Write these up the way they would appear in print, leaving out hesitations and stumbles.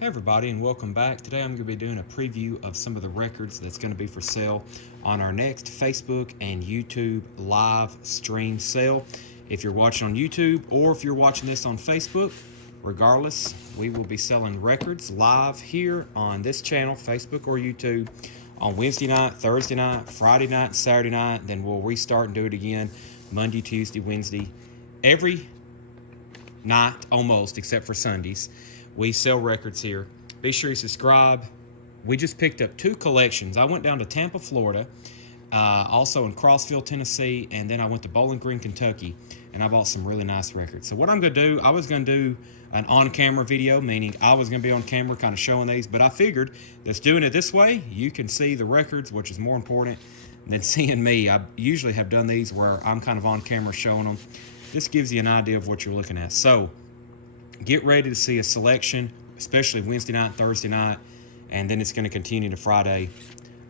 Hey everybody, and welcome back. Today I'm going to be doing a preview of some of the records that's going to be for sale on our next Facebook and YouTube live stream sale. If you're watching on YouTube or if you're watching this on Facebook, regardless, we will be selling records live here on this channel, Facebook or YouTube, on Wednesday night, Thursday night, Friday night, Saturday night. Then we'll restart and do it again Monday, Tuesday, Wednesday. Every night, almost, except for Sundays. We sell records here. Be sure you subscribe. We just picked up 2 collections. I went down to Tampa, Florida, also in Crossville, Tennessee, and then I went to Bowling Green, Kentucky, and I bought some really nice records. So what I'm going to do, I was going to do an on-camera video, meaning I was going to be on camera kind of showing these, but I figured that's doing it this way. You can see the records, which is more important than seeing me. I usually have done these where I'm kind of on camera showing them. This gives you an idea of what you're looking at. So get ready to see a selection, especially Wednesday night, Thursday night, and then it's going to continue to Friday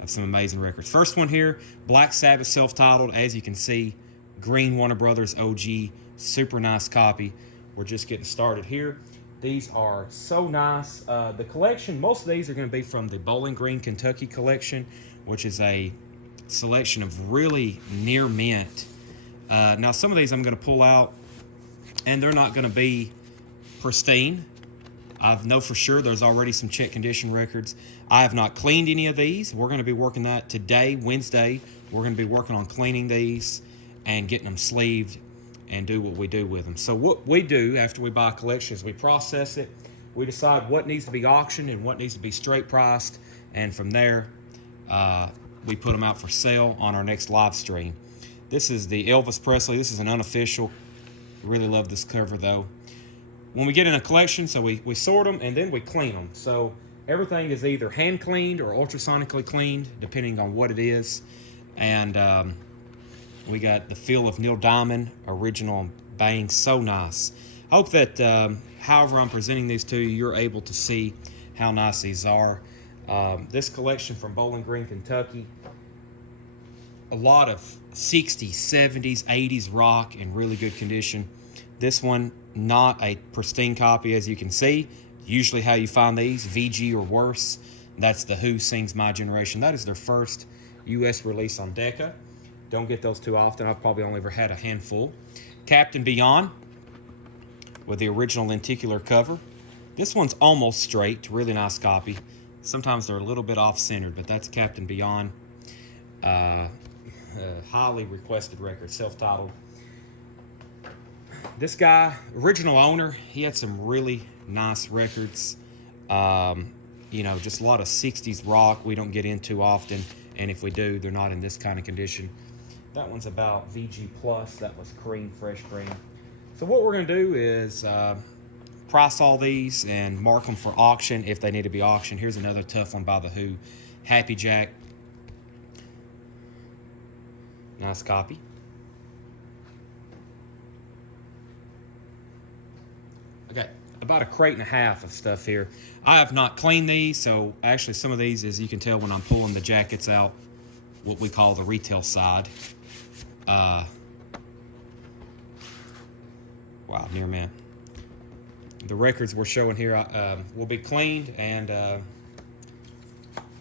of some amazing records. First one here, Black Sabbath self-titled. As you can see, green Warner Brothers OG, super nice copy. We're just getting started here. These are so nice. The collection, most of these are going to be from the Bowling Green, Kentucky collection, which is a selection of really near mint. Now, some of these I'm going to pull out, and they're not going to be pristine. I know for sure there's already some check condition records. I have not cleaned any of these. We're going to be working that today, Wednesday. We're going to be working on cleaning these and getting them sleeved and do what we do with them. So what we do after we buy a collection is we process it. We decide what needs to be auctioned and what needs to be straight priced. And from there, we put them out for sale on our next live stream. This is the Elvis Presley. This is an unofficial. Really love this cover though. When we get in a collection, so we sort them and then we clean them. So everything is either hand cleaned or ultrasonically cleaned, depending on what it is. And we got the feel of Neil Diamond, original bang, so nice. I hope that however I'm presenting these to you, you're able to see how nice these are. This collection from Bowling Green, Kentucky, a lot of 60s, 70s, 80s rock in really good condition. This one, not a pristine copy, as you can see. Usually how you find these, VG or worse. That's the Who Sings My Generation. That is their first U.S. release on Decca. Don't get those too often. I've probably only ever had a handful. Captain Beyond with the original lenticular cover. This one's almost straight, really nice copy. Sometimes they're a little bit off-centered, but that's Captain Beyond. Highly requested record, self-titled. This guy, original owner, he had some really nice records. Just a lot of 60s rock we don't get into often. And if we do, they're not in this kind of condition. That one's about VG Plus. That was cream, fresh cream. So what we're going to do is price all these and mark them for auction if they need to be auctioned. Here's another tough one by The Who. Happy Jack. Nice copy. Okay, about a crate and a half of stuff here. I have not cleaned these, so actually some of these, as you can tell when I'm pulling the jackets out, what we call the retail side. Wow, near man. The records we're showing here will be cleaned and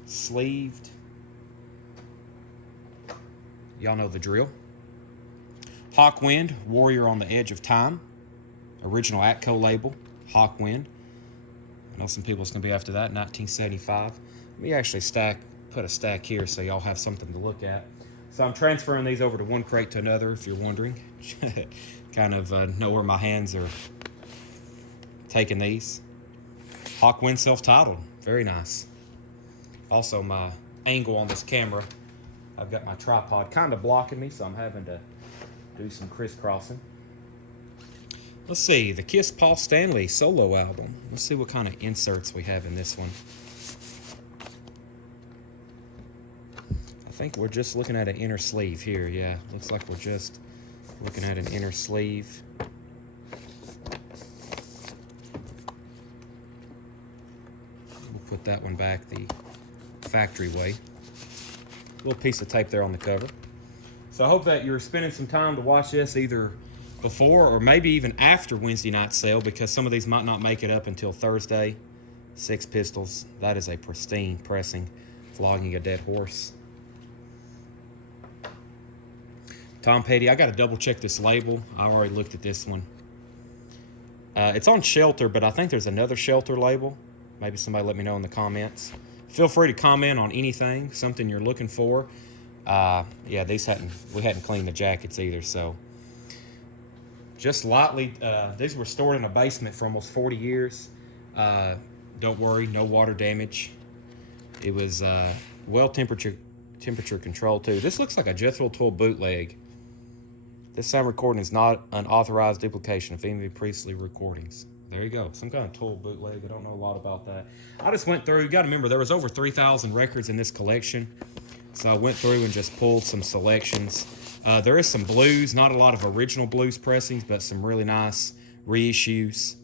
sleeved. Y'all know the drill. Hawkwind, Warrior on the Edge of Time. Original Atco label, Hawkwind. I know some people's going to be after that, 1975. Let me actually put a stack here so y'all have something to look at. So I'm transferring these over to one crate to another, if you're wondering. Kind of know where my hands are taking these. Hawkwind self-titled, very nice. Also, my angle on this camera, I've got my tripod kind of blocking me, so I'm having to do some crisscrossing. Let's see, the Kiss Paul Stanley solo album. Let's see what kind of inserts we have in this one. I think we're just looking at an inner sleeve here. Yeah, looks like we're just looking at an inner sleeve. We'll put that one back the factory way. Little piece of tape there on the cover. So I hope that you're spending some time to watch this either before or maybe even after Wednesday night sale, because some of these might not make it up until Thursday. Sex Pistols. That is a pristine pressing. Flogging a Dead Horse. Tom Petty. I got to double check this label. I already looked at this one. It's on Shelter, but I think there's another Shelter label. Maybe somebody let me know in the comments. Feel free to comment on anything, something you're looking for. Yeah, we hadn't cleaned the jackets either, so just lightly. These were stored in a basement for almost 40 years. Don't worry, no water damage. It was well temperature control too. This looks like a Jethro Tull bootleg. This sound recording is not an authorized duplication of any Priestley recordings. There you go. Some kind of Tull bootleg. I don't know a lot about that. I just went through. You got to remember, there was over 3,000 records in this collection. So I went through and just pulled some selections. There is some blues. Not a lot of original blues pressings, but some really nice reissues.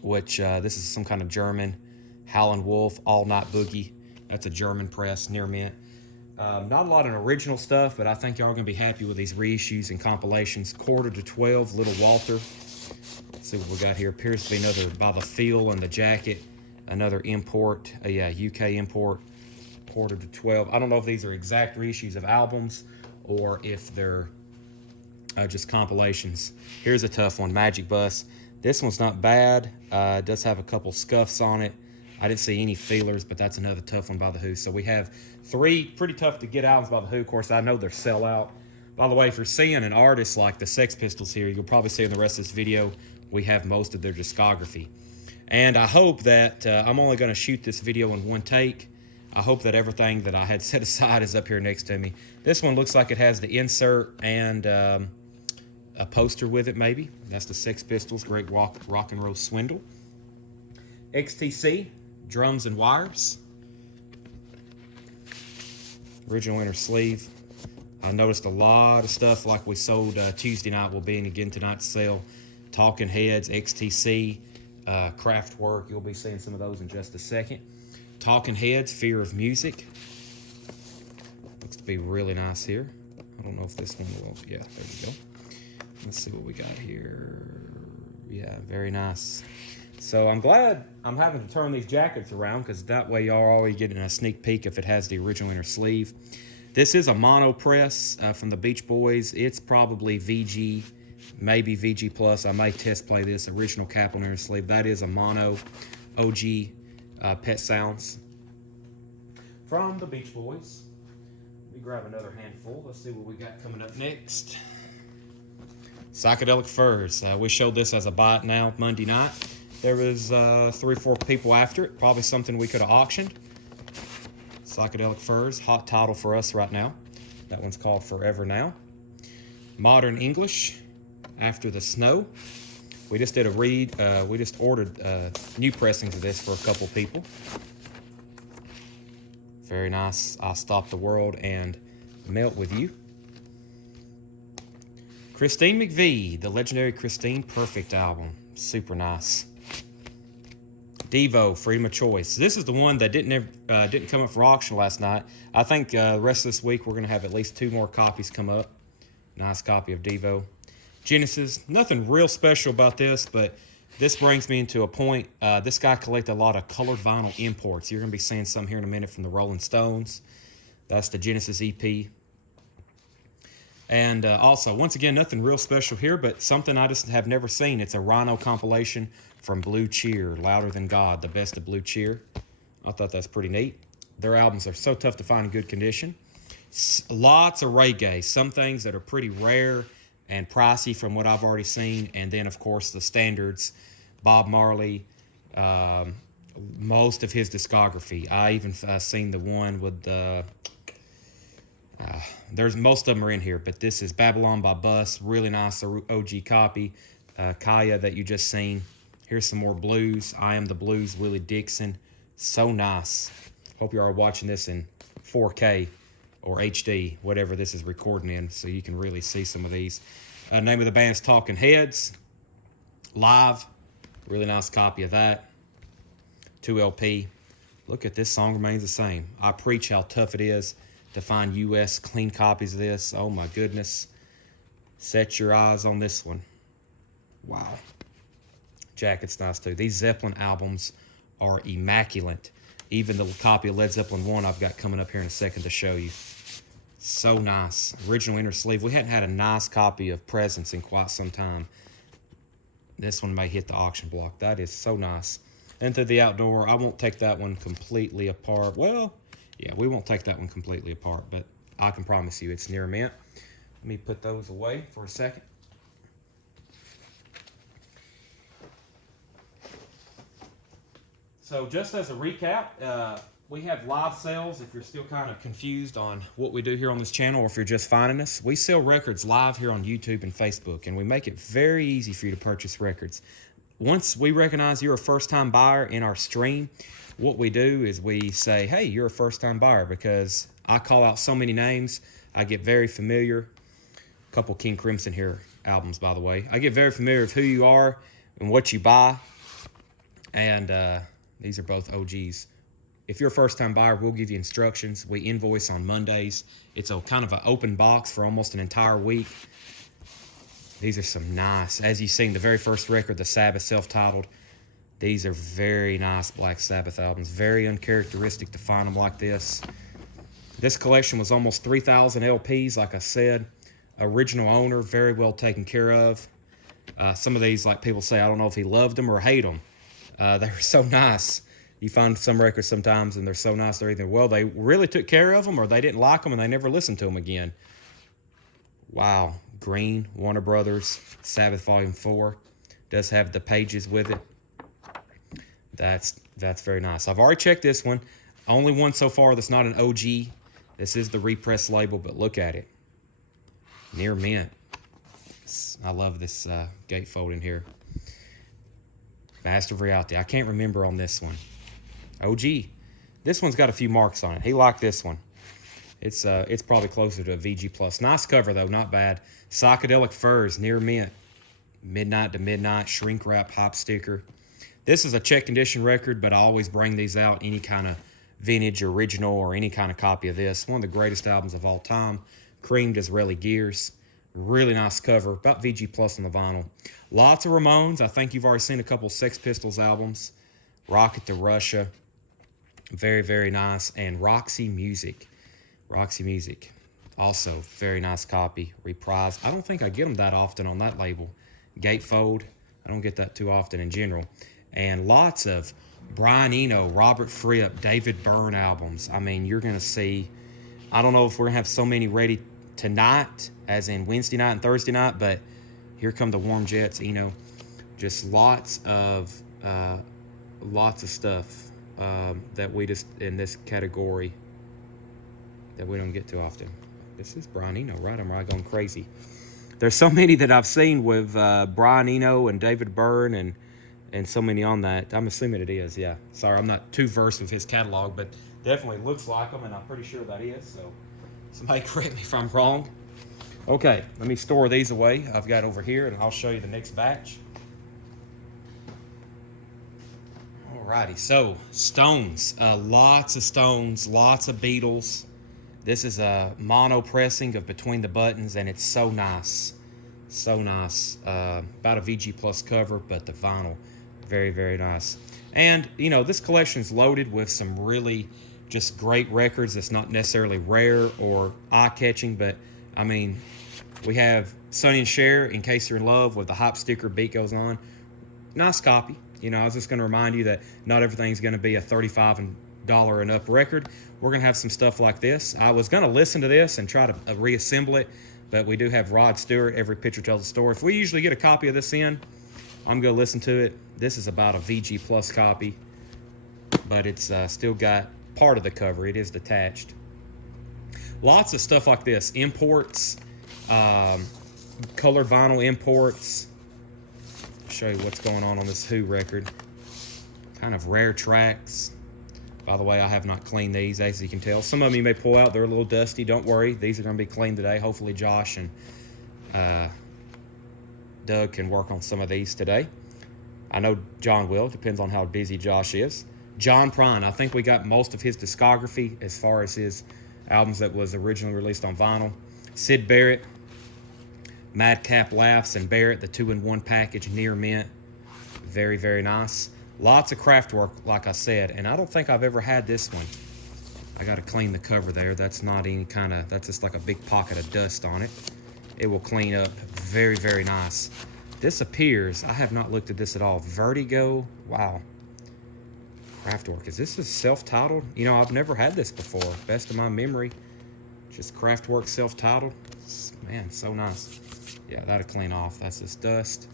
Which, this is some kind of German Howlin' Wolf All Night Boogie. That's a German press, near mint. Not a lot of original stuff, but I think y'all are going to be happy with these reissues and compilations. Quarter to 12, Little Walter. Let's see what we got here. Appears to be another, by the feel and the jacket, another import. Yeah, UK import. Quarter to 12. I don't know if these are exact reissues of albums or if they're just compilations. Here's a tough one, Magic Bus. This one's not bad. It does have a couple scuffs on it. I didn't see any feelers, but that's another tough one by The Who. So we have 3 pretty tough to get albums by The Who. Of course, I know they're sell out. By the way, if you're seeing an artist like the Sex Pistols here, you'll probably see in the rest of this video, we have most of their discography. And I hope that I'm only going to shoot this video in one take. I hope that everything that I had set aside is up here next to me. This one looks like it has the insert and a poster with it, maybe. That's the Sex Pistols, Great Rock and Roll Swindle. XTC, Drums and Wires. Original inner sleeve. I noticed a lot of stuff like we sold Tuesday night will be in again tonight's sale. Talking Heads, XTC, Kraftwerk. You'll be seeing some of those in just a second. Talking Heads, Fear of Music. Looks to be really nice here. I don't know if this one will. Yeah, there we go. Let's see what we got here. Yeah, very nice. So I'm glad I'm having to turn these jackets around because that way y'all are always getting a sneak peek if it has the original inner sleeve. This is a mono press from the Beach Boys. It's probably VG, maybe VG Plus. I may test play this original cap on inner sleeve. That is a mono OG Pet Sounds from the Beach Boys. Let me grab another handful. Let's see what we got coming up next. Psychedelic Furs. We showed this as a buy it now Monday night. There was 3 or 4 people after it. Probably something we could have auctioned. Psychedelic Furs, hot title for us right now. That one's called Forever Now. Modern English, After the Snow. We just did a read. We just ordered new pressings of this for a couple people. Very nice. I'll Stop the World and Melt With You. Christine McVie, the legendary Christine Perfect album. Super nice. Devo, Freedom of Choice. This is the one that didn't come up for auction last night. I think the rest of this week we're going to have at least 2 more copies come up. Nice copy of Devo. Genesis, nothing real special about this, but this brings me into a point. This guy collected a lot of colored vinyl imports. You're going to be seeing some here in a minute from the Rolling Stones. That's the Genesis EP. And also, once again, nothing real special here, but something I just have never seen. It's a Rhino compilation from Blue Cheer, Louder Than God, the best of Blue Cheer. I thought that's pretty neat. Their albums are so tough to find in good condition. Lots of reggae, some things that are pretty rare and pricey from what I've already seen. And then, of course, the standards, Bob Marley, most of his discography. I even seen the one with the... there's most of them are in here, but this is Babylon by Bus. Really nice OG copy. Kaya that you just seen. Here's some more blues. I Am the Blues, Willie Dixon. So nice. Hope you are watching this in 4K or HD, whatever this is recording in, so you can really see some of these. Name of the band is Talking Heads. Live. Really nice copy of that. 2 LP. Look at this, Song Remains the Same. I preach how tough it is to find U.S. clean copies of this. Oh my goodness. Set your eyes on this one. Wow. Jacket's nice too. These Zeppelin albums are immaculate. Even the copy of Led Zeppelin 1 I've got coming up here in a second to show you. So nice. Original inner sleeve. We hadn't had a nice copy of Presence in quite some time. This one may hit the auction block. That is so nice. Into the Outdoor. I won't take that one completely apart. Well, yeah, we won't take that one completely apart, but I can promise you it's near mint. Let me put those away for a second. So just as a recap, we have live sales. If you're still kind of confused on what we do here on this channel, or if you're just finding us, we sell records live here on YouTube and Facebook, and we make it very easy for you to purchase records. Once we recognize you're a first-time buyer in our stream, what we do is we say, hey, you're a first-time buyer, because I call out so many names. I get very familiar. A couple King Crimson here albums, by the way. I get very familiar with who you are and what you buy, and these are both OGs. If you're a first-time buyer, we'll give you instructions. We invoice on Mondays. It's a kind of an open box for almost an entire week. These are some nice. As you've seen, the very first record, the Sabbath self-titled, these are very nice Black Sabbath albums. Very uncharacteristic to find them like this. This collection was almost 3,000 LPs, like I said. Original owner, very well taken care of. Some of these, like people say, I don't know if he loved them or hate them. They're so nice. You find some records sometimes and they're so nice, they're either, well, they really took care of them, or they didn't like them and they never listened to them again. Wow. Green, Warner Brothers, Sabbath Volume 4. Does have the pages with it. That's very nice. I've already checked this one. Only one so far that's not an OG. This is the repress label, but look at it. Near mint. I love this gatefold in here. Master of Reality. I can't remember on this one. OG. This one's got a few marks on it. He liked this one. It's probably closer to a VG Plus. Nice cover though, not bad. Psychedelic Furs, near mint. Midnight to Midnight, shrink wrap, hop sticker. This is a check condition record, but I always bring these out, any kind of vintage, original, or any kind of copy of this. One of the greatest albums of all time. Creamed Disraeli Gears. Really nice cover, about VG Plus on the vinyl. Lots of Ramones. I think you've already seen a couple Sex Pistols albums. Rocket to Russia. Very, very nice. And Roxy Music. Roxy Music. Also, very nice copy. Reprised. I don't think I get them that often on that label. Gatefold. I don't get that too often in general. And lots of Brian Eno, Robert Fripp, David Byrne albums. I mean, you're going to see, I don't know if we're going to have so many ready tonight, as in Wednesday night and Thursday night, but here come the Warm Jets, Eno. Just lots of stuff that we just, in this category, that we don't get too often. This is Brian Eno, right? Am I going crazy? There's so many that I've seen with Brian Eno and David Byrne and so many on that. I'm assuming it is, yeah. Sorry, I'm not too versed with his catalog, but definitely looks like them, and I'm pretty sure that is. So somebody correct me if I'm wrong. Okay, let me store these away. I've got over here, and I'll show you the next batch. Alrighty, so Stones. Lots of Stones, lots of Beatles. This is a mono pressing of Between the Buttons, and it's so nice. So nice. About a VG Plus cover, but the vinyl, very, very nice. And, you know, this collection is loaded with some really just great records that's not necessarily rare or eye-catching, but, I mean, we have Sonny and Cher, In Case You're in Love, with the hop sticker, Beat Goes On. Nice copy. You know, I was just going to remind you that not everything's going to be a $35 and up record. We're going to have some stuff like this. I was going to listen to this and try to reassemble it, but we do have Rod Stewart, Every Picture Tells a Story. If we usually get a copy of this in, I'm going to listen to it. This is about a VG Plus copy, but it's still got part of the cover. It is detached. Lots of stuff like this. Imports, colored vinyl imports. I'll show you what's going on this Who record. Kind of rare tracks. By the way, I have not cleaned these, as you can tell. Some of them you may pull out. They're a little dusty. Don't worry. These are going to be cleaned today. Hopefully Josh and Doug can work on some of these today. I know John will. Depends on how busy Josh is. John Prine. I think we got most of his discography as far as his albums that was originally released on vinyl. Syd Barrett. Madcap Laughs and Barrett, the 2-in-1 package, near mint. Very, very nice. Lots of craft work, like I said, and I don't think I've ever had this one. I got to clean the cover there. That's not any kind of, that's just like a big pocket of dust on it. It will clean up very, very nice. This appears, I have not looked at this at all. Vertigo, wow. Craftwork, is this a self-titled? You know, I've never had this before. Best of my memory, just Craftwork self-titled. Man, so nice. Yeah, that'll clean off. That's just dust.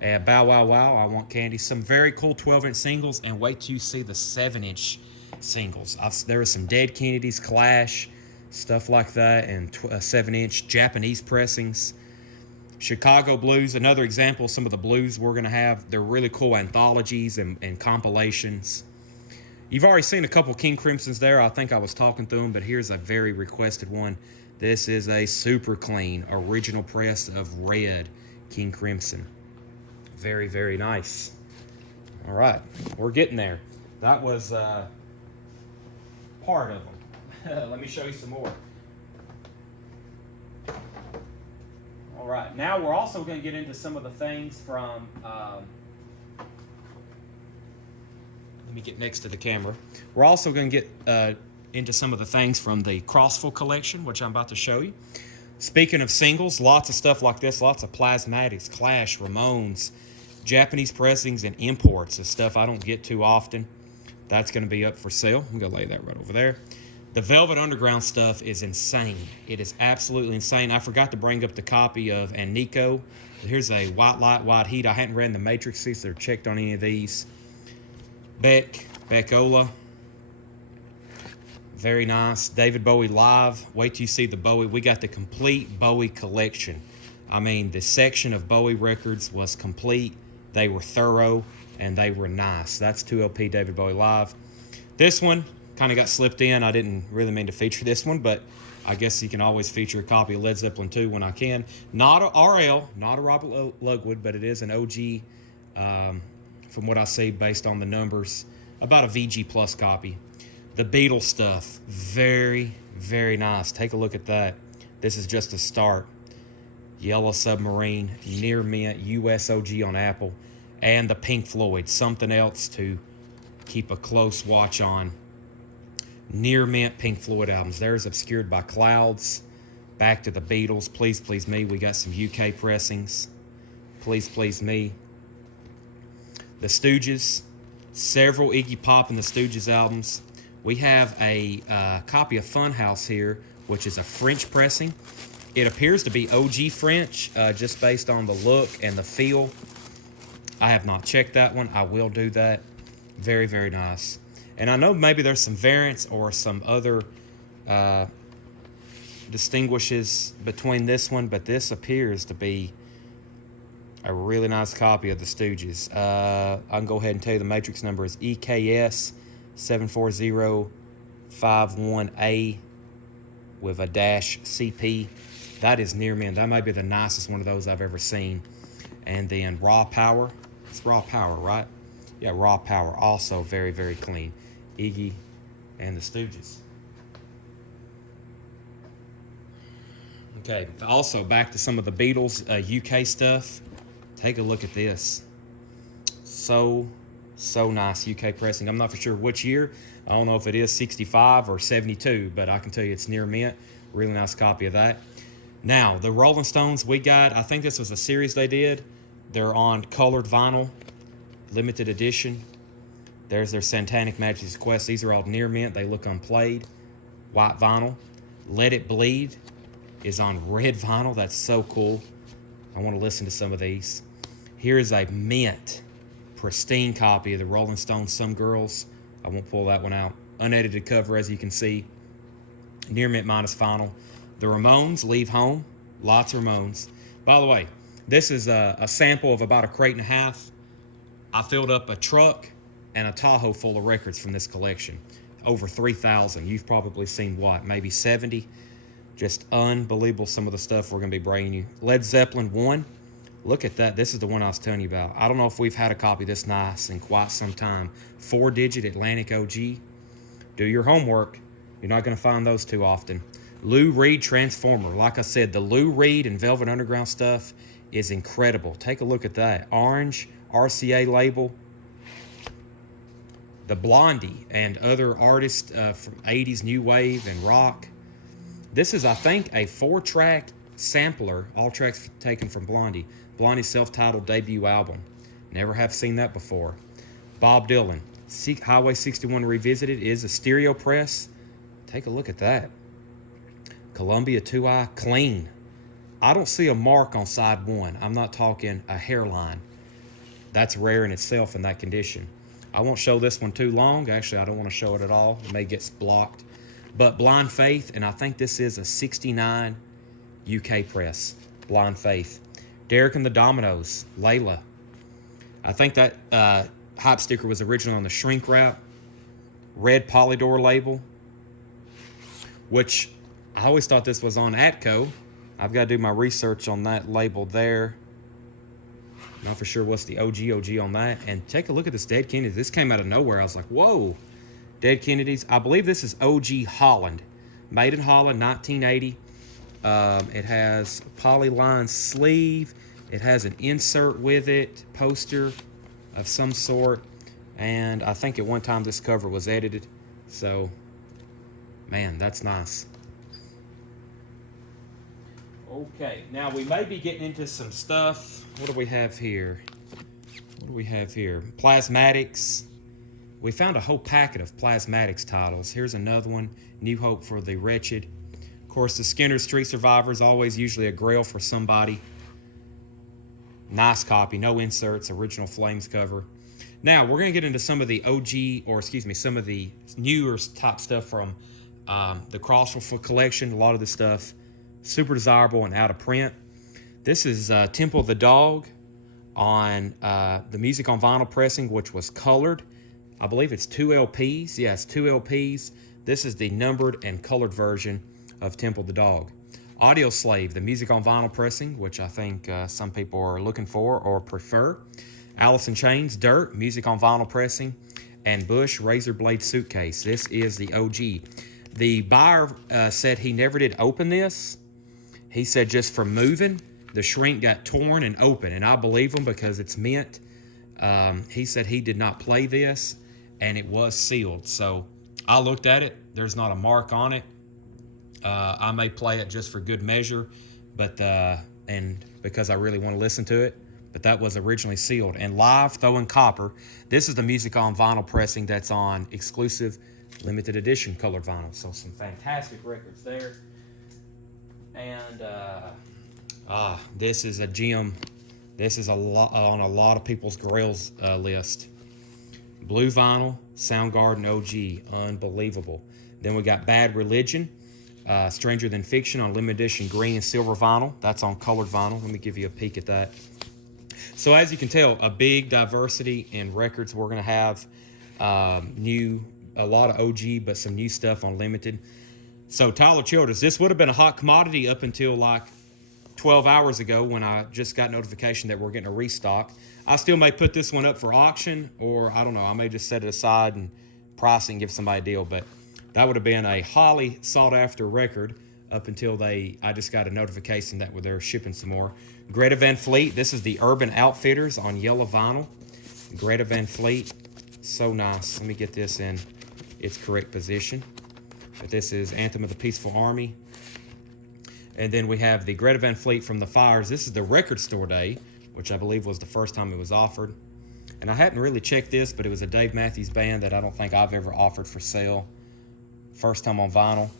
Bow Wow Wow, I Want Candy. Some very cool 12-inch singles, and wait till you see the 7-inch singles. There are some Dead Kennedys, Clash, stuff like that, and 7-inch Japanese pressings. Chicago Blues, another example of some of the blues we're going to have. They're really cool anthologies and compilations. You've already seen a couple King Crimsons there. I think I was talking through them, but here's a very requested one. This is a super clean original press of red King Crimson. Very, very nice. All right, we're getting there. That was part of them. Let me show you some more. All right, now we're also going to get into some of the things from, let me get next to the camera. We're also going to get into some of the things from the Crossville collection, which I'm about to show you. Speaking of singles, lots of stuff like this, lots of Plasmatics, Clash, Ramones, Japanese pressings, and imports of stuff I don't get too often. That's going to be up for sale. I'm going to lay that right over there. The Velvet Underground stuff is insane. It is absolutely insane. I forgot to bring up the copy of And Nico. Here's a White Light, White Heat. I hadn't read in the Matrixes or checked on any of these. Beckola. Very nice. David Bowie Live. Wait till you see the Bowie. We got the complete Bowie collection. I mean, the section of Bowie records was complete. They were thorough, and they were nice. That's 2LP David Bowie Live. This one kind of got slipped in. I didn't really mean to feature this one, but I guess you can always feature a copy of Led Zeppelin 2 when I can. Not a RL, not a Robert Lugwood, but it is an OG, from what I see based on the numbers, about a VG Plus copy. The Beatles stuff, very, very nice. Take a look at that. This is just a start. Yellow Submarine, Near Mint, USOG on Apple, and the Pink Floyd, something else to keep a close watch on. Near Mint Pink Floyd albums. There's Obscured by Clouds, Back to the Beatles, Please Please Me. We got some UK pressings. Please Please Me. The Stooges, several Iggy Pop and the Stooges albums. We have a copy of Funhouse here, which is a French pressing. It appears to be OG French, just based on the look and the feel. I have not checked that one. I will do that. Very, very nice. And I know maybe there's some variants or some other distinguishes between this one, but this appears to be a really nice copy of the Stooges. I can go ahead and tell you the matrix number is EKS 74051A with a dash CP. That is Near Mint. That might be the nicest one of those I've ever seen. And then Raw Power. It's Raw Power, right? Yeah, Raw Power. Also very, very clean. Iggy and the Stooges. Okay, also back to some of the Beatles UK stuff. Take a look at this. So nice UK pressing. I'm not for sure which year. I don't know if it is 65 or 72, but I can tell you it's Near Mint. Really nice copy of that. Now, the Rolling Stones, we got, I think this was a series they did. They're on colored vinyl, limited edition. There's their Satanic Majesty's Quest. These are all Near Mint. They look unplayed. White vinyl. Let It Bleed is on red vinyl. That's so cool. I want to listen to some of these. Here is a mint, pristine copy of the Rolling Stones Some Girls. I won't pull that one out. Unedited cover, as you can see. Near Mint minus vinyl. The Ramones, Leave Home. Lots of Ramones. By the way, this is a sample of about a crate and a half. I filled up a truck and a Tahoe full of records from this collection. Over 3,000. You've probably seen what? Maybe 70? Just unbelievable some of the stuff we're going to be bringing you. Led Zeppelin 1. Look at that. This is the one I was telling you about. I don't know if we've had a copy this nice in quite some time. 4-digit Atlantic OG. Do your homework. You're not going to find those too often. Lou Reed Transformer. Like I said, the Lou Reed and Velvet Underground stuff is incredible. Take a look at that. Orange RCA label. the Blondie and other artists from 80s new wave and rock. This is, I think, a 4-track sampler, all tracks taken from Blondie. Blondie's self-titled debut album. Never have seen that before. Bob Dylan, Highway 61 Revisited is a stereo press. Take a look at that. Columbia 2i Clean. I don't see a mark on side 1. I'm not talking a hairline. That's rare in itself in that condition. I won't show this one too long. Actually, I don't want to show it at all. It may get blocked. But Blind Faith, and I think this is a 69 UK press. Blind Faith. Derek and the Dominoes, Layla. I think that hype sticker was originally on the shrink wrap. Red Polydor label, which I always thought this was on Atco. I've got to do my research on that label there. Not for sure what's the OG on that. And take a look at this Dead Kennedys. This came out of nowhere. I was like, whoa. Dead Kennedys. I believe this is OG Holland. Made in Holland, 1980. It has a polyline sleeve. It has an insert with it, poster of some sort. And I think at one time this cover was edited. So, man, that's nice. Okay, now we may be getting into some stuff. What do we have here? Plasmatics. We found a whole packet of Plasmatics titles. Here's another one, New Hope for the Wretched. Of course, the Skinner Street Survivors, always usually a grail for somebody. Nice copy, no inserts, original Flames cover. Now, we're going to get into some of the some of the newer top stuff from the Crossville collection. A lot of this stuff super desirable and out of print. This is Temple of the Dog on the Music on Vinyl pressing, which was colored. I believe it's 2 LPs. Yes, 2 LPs. This is the numbered and colored version of Temple of the Dog. Audio Slave, the Music on Vinyl pressing, which I think some people are looking for or prefer. Alice in Chains, Dirt, Music on Vinyl pressing. And Bush, Razor Blade Suitcase. This is the OG. The buyer said he never did open this. He said just from moving, the shrink got torn and open. And I believe him because it's mint. He said he did not play this, and it was sealed. So I looked at it. There's not a mark on it. I may play it just for good measure, but and because I really want to listen to it. But that was originally sealed. And live, throwing copper. This is the Music on Vinyl pressing that's on exclusive limited edition colored vinyl. So some fantastic records there. And this is a gem. This is on a lot of people's grails list. Blue vinyl, Soundgarden OG, unbelievable. Then we got Bad Religion, Stranger Than Fiction on limited edition green and silver vinyl. That's on colored vinyl. Let me give you a peek at that. So as you can tell, a big diversity in records. We're going to have a lot of OG, but some new stuff on limited. So Tyler Childers, this would have been a hot commodity up until like 12 hours ago when I just got notification that we're getting a restock. I still may put this one up for auction, or I don't know, I may just set it aside and price it and give somebody a deal, but that would have been a highly sought after record up until I just got a notification that they're shipping some more. Greta Van Fleet, this is the Urban Outfitters on yellow vinyl. Greta Van Fleet, so nice. Let me get this in its correct position. But this is Anthem of the Peaceful Army. And then we have the Greta Van Fleet from the Fires. This is the Record Store Day, which I believe was the first time it was offered. And I hadn't really checked this, but it was a Dave Matthews Band that I don't think I've ever offered for sale. First time on vinyl.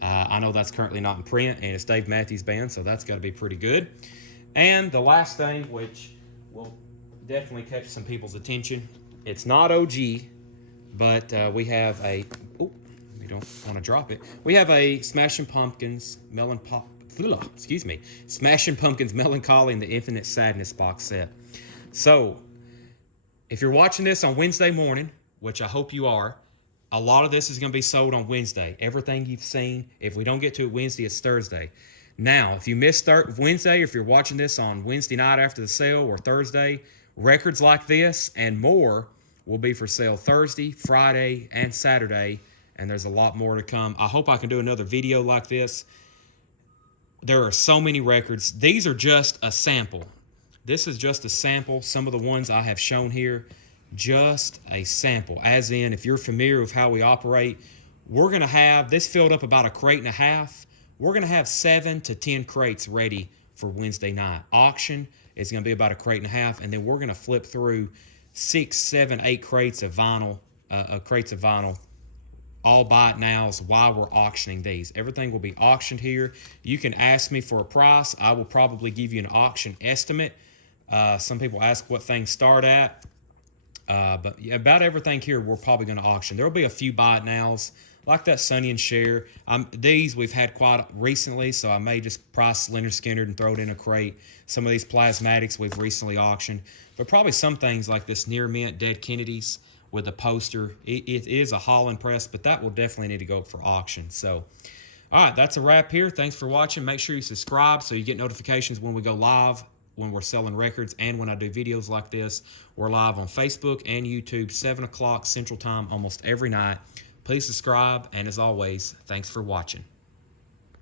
I know that's currently not in print, and it's Dave Matthews Band, so that's got to be pretty good. And the last thing, which will definitely catch some people's attention, it's not OG, but we have a... Oh, we don't want to drop it. We have a Smashing Pumpkins Smashing Pumpkins Melancholy and the Infinite Sadness box set. So, if you're watching this on Wednesday morning, which I hope you are, a lot of this is going to be sold on Wednesday. Everything you've seen, if we don't get to it Wednesday, it's Thursday. Now, if you missed Wednesday, or if you're watching this on Wednesday night after the sale or Thursday, records like this and more will be for sale Thursday, Friday, and Saturday, and there's a lot more to come. I hope I can do another video like this. There are so many records. These are just a sample. This is just a sample. Some of the ones I have shown here, just a sample. As in, if you're familiar with how we operate, we're going to have this filled up about a crate and a half. We're going to have 7 to 10 crates ready for Wednesday night. Auction is going to be about a crate and a half, and then we're going to flip through 6, 7, 8 crates of vinyl, all buy it nows while we're auctioning these. Everything will be auctioned here. You can ask me for a price. I will probably give you an auction estimate. Some people ask what things start at. But yeah, about everything here we're probably going to auction. There will be a few buy it nows, like that Sonny and Cher. These we've had quite recently, so I may just price Leonard Skinner and throw it in a crate. Some of these plasmatics we've recently auctioned. But probably some things like this near mint Dead Kennedys with a poster. It is a Holland press, but that will definitely need to go up for auction. So, all right, that's a wrap here. Thanks for watching. Make sure you subscribe so you get notifications when we go live, when we're selling records, and when I do videos like this. We're live on Facebook and YouTube, 7 o'clock Central Time almost every night. Please subscribe, and as always, thanks for watching.